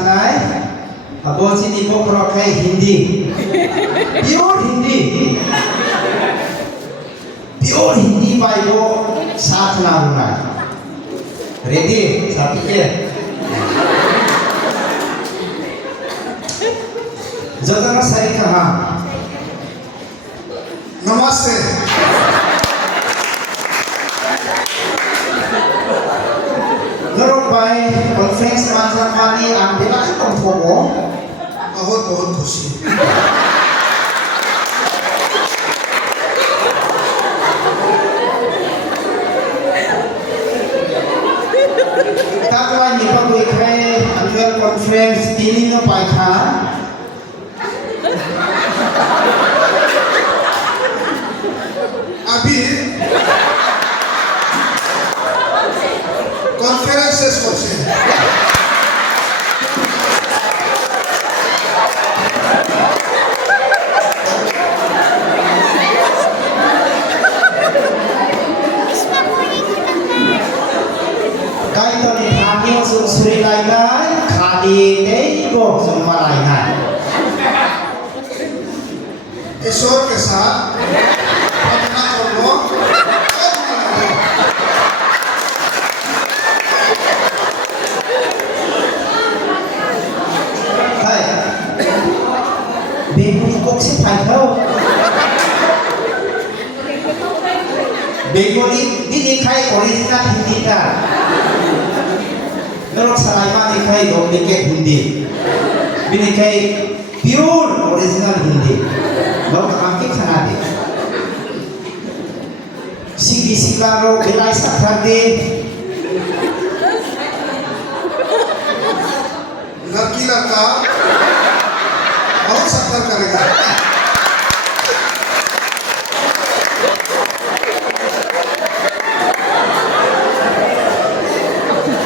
थानाय बचिनी पखरखाय हिंदी प्योर हिंदी बाइबो साथ ना बुना रेडी साथीके जतना सही कहा नमस्ते Nurut baik conference macam ini ambil aja tongkomo बहुत बहुत खुशी Kakwa ni pagui kay annual conference ini no paikha अभी कॉन्फ्रेंसेस করছে kay to ni hamil susuri lainai khali dei go semua lainai ईश्वर के साथ प्रार्थना करो hai beguni kok si paikha beguni ini kai original hindi ta Nurut Sarayma ni kai duplicate hindi bini kai pure original hindi baru kami sana deh si klaro bilai sakar deh लड़की लड़का बहुत सफर करेगा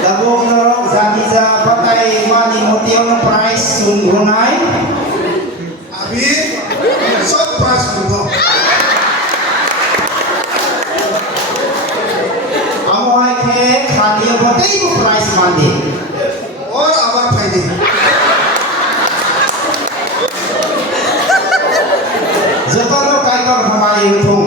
Dabong norok Zamiza pakai mani motiong price sunggunai अभी सब price मिलो amoy ke khali botai bu price mandi और आवाज फायदे jotono kai kor hamai uthung